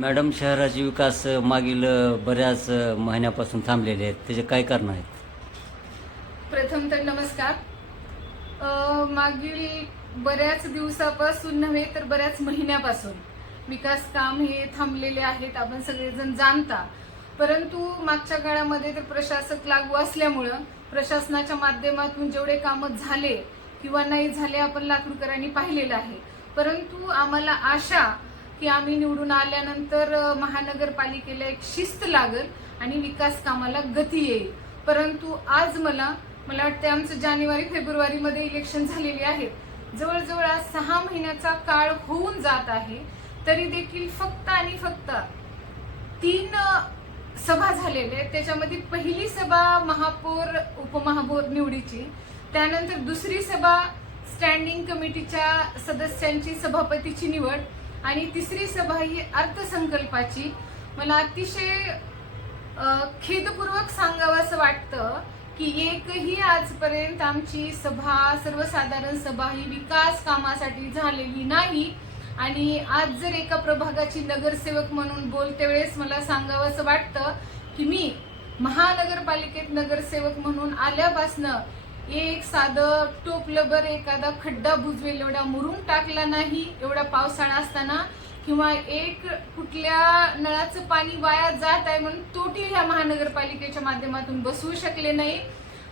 Madam, शहराचे विकास मागील बऱ्याच महिन्यापासून थांबलेले आहेत, त्याचे काय कारण आहेत? प्रथम तर नमस्कार. मागील बऱ्याच दिवसापासून नव्हे तर बऱ्याच महिन्यापासून विकास काम हे थांबलेले आहेत, आपण सगळेजण जाणता. परंतु मागच्या काळामध्ये तर प्रशासक लागू असल्यामुळं प्रशासनाच्या माध्यमातून जेवढे कामं झाले किंवा नाही झाले आपण लातूरकरांनी पाहिलेलं आहे. परंतु आम्हाला आशा की आम्ही निवडून आल्यानंतर महानगरपालिकेला एक शिस्त लागल आणि विकास कामाला गती येईल. परंतु आज मला वाटते आमचं जानेवारी-फेब्रुवारी मध्ये इलेक्शन झालेले आहेत. जवळजवळ आज 6 महिन्याचा काळ होऊन जात आहे, तरी देखील फक्त आणि फक्त 3 सभा झालेल्या आहेत. त्याच्यामध्ये पहिली सभा महापौर उपमहापौर निवडीची, त्यानंतर दुसरी सभा स्टँडिंग कमिटीच्या सदस्यांची सभापतीची निवड आणि तिसरी सभा ही अर्थसंकल्पाची. मला अतिशय खेदपूर्वक सांगावं असं वाटतं की एकही आजपर्यंत आमची सभा, सर्वसाधारण सभा ही विकास कामासाठी झालेली नाही. आणि आज जर एका प्रभागाची नगरसेवक म्हणून बोलते वेळेस मला सांगावं असं वाटतं की मी महानगरपालिकेत नगरसेवक म्हणून आल्यापासनं एक साधं टोपलंभर एखादा खड्डा बुजवेल एवढा मुरुम टाकला नाही, एवढा पावसाळा असताना, किंवा एक कुठल्या नळाचं पाणी वाया जात आहे म्हणून तोटी ह्या महानगरपालिकेच्या माध्यमातून बसवू शकले नाही.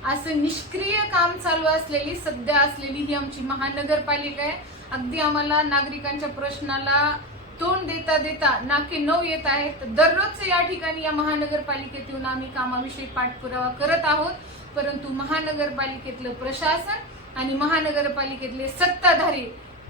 असं निष्क्रिय काम चालू असलेली, सध्या असलेली ही आमची महानगरपालिका आहे. अगदी आम्हाला नागरिकांच्या प्रश्नाला तोंड देता देता नाके 9 येत आहेत. दररोज या ठिकाणी या महानगरपालिकेत येऊन आम्ही कामाविषयी पाठपुरावा करत आहोत. परंतु महानगरपालिकेतलं प्रशासन आणि महानगरपालिकेतले सत्ताधारी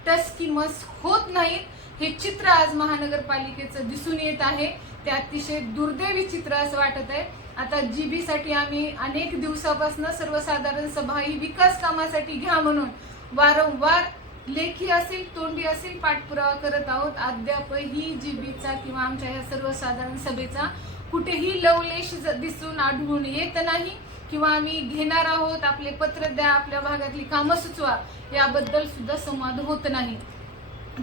टसकीमस होत नाहीत. हे चित्र आज महानगरपालिकेचं दिसून येत आहे. ते अतिशय दुर्दैवी चित्र असं वाटत आहे. आता GB साठी आम्ही अनेक दिवसापासून सर्वसाधारण सभा ही विकास कामासाठी घ्या म्हणून वारंवार लेखी असेल, तोंडी असेल पाठपुरावा करत आहोत. अद्यापही GBचा किंवा आमच्या या सर्वसाधारण सभेचा कुठेही लवलेश दिसून आढळून येत नाही. किंवा आम्ही घेणार आहोत, आपले पत्र द्या, आपल्या भागातली कामं सुचवा, याबद्दल सुद्धा संवाद होत नाही.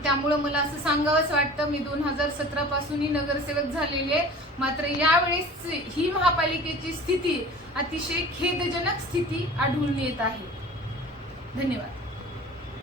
त्यामुळे मला असं सांगावंच वाटतं, मी 2017 पासूनही नगरसेवक झालेले, मात्र यावेळेस ही महापालिकेची स्थिती अतिशय खेदजनक स्थिती आढळून येत आहे. धन्यवाद.